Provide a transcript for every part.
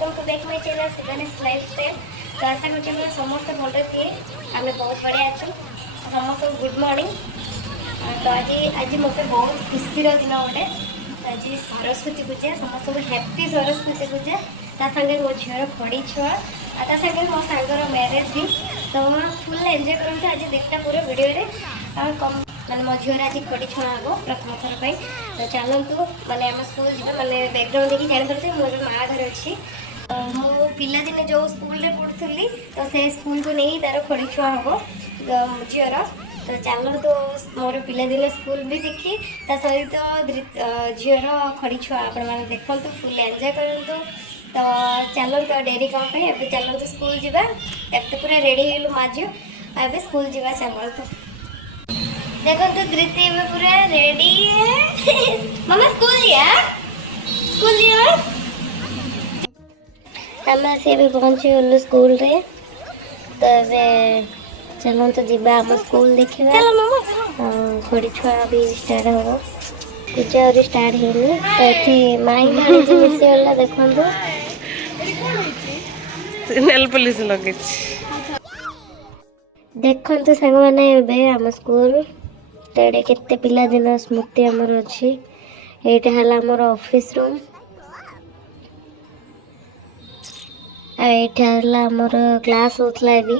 Welcome to back my channel Shivani's lifestyle. तो आशा कर समस्त भल थी आम बहुत बढ़िया अच्छे समस्त गुड मॉर्निंग। तो आज आज मत बहुत खुशी दिन गोटे तो आज सरस्वती पूजा समस्त हैप्पी सरस्वती पूजा सागे मो झीर खड़ी छुआ सागे मो सांगर मैरेज भी तो फुल एंजॉय करते आज देखता पूरा वीडियो कम मैंने मो झीर आज खड़ी छुआ हम प्रथम थर पर तो चलतु मैंने आम स्कूल जी मैंने बैकग्राउंड देखिए जानीपे मुझे माँ घर अच्छी मो पिलादिने जो स्कूल रे पढ़ुली तो से स्कूल को नहीं तार खड़ी छुआ हम झीर तो चलतु मोर पिलादिने स्कूल भी देखी सहित झीर खड़ी छुआ आपने देखु फुल एंजॉय करूँ। तो चलतु डेरी कौन पे चलतु स्कूल जावा तो पूरा रेडी हो माँ झील अब स्कूल जावा चलतु देखो तो धृति में पूरा रेडी है मामा स्कूल दिया हम से भी पहुंची गलु स्कूल रे तो चलो तो जीवा हम स्कूल देखा चलो मामा खड़ी छुआ भी स्टार्ट हो पूजा और स्टार्ट हेनी तो ये माई भाई मिसीगला देखो नेल पॉलिश लगे देखो तो सांग मैंने आम स्कूल तेड़े केते पिला दिन स्मृति आमर अच्छी एटा हला आमर ऑफिस रूम एटा हला आमर क्लास होतला भी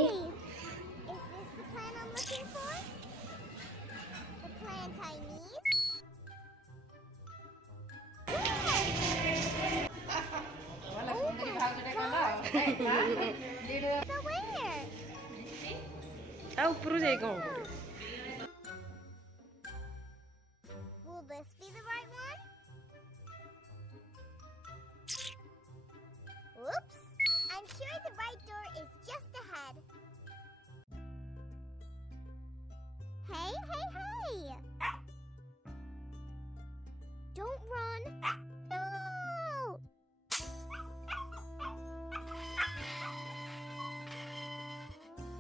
ऊपर जाए कौन कर Will this be the right one? Oops! I'm sure the right door is just ahead. Hey! Don't run! No!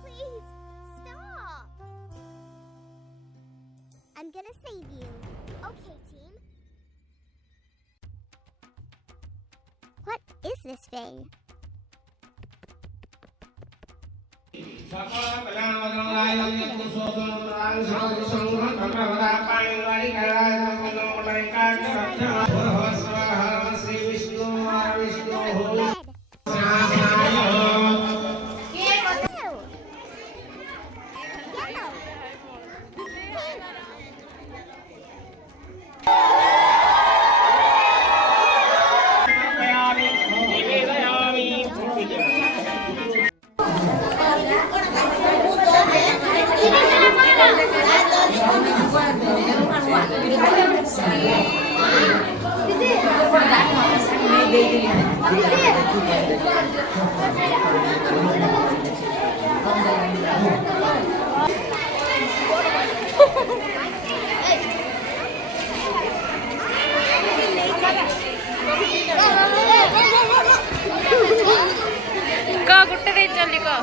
Please, stop! I'm gonna save you. Okay, team. What is this thing? का गुट्टे चली का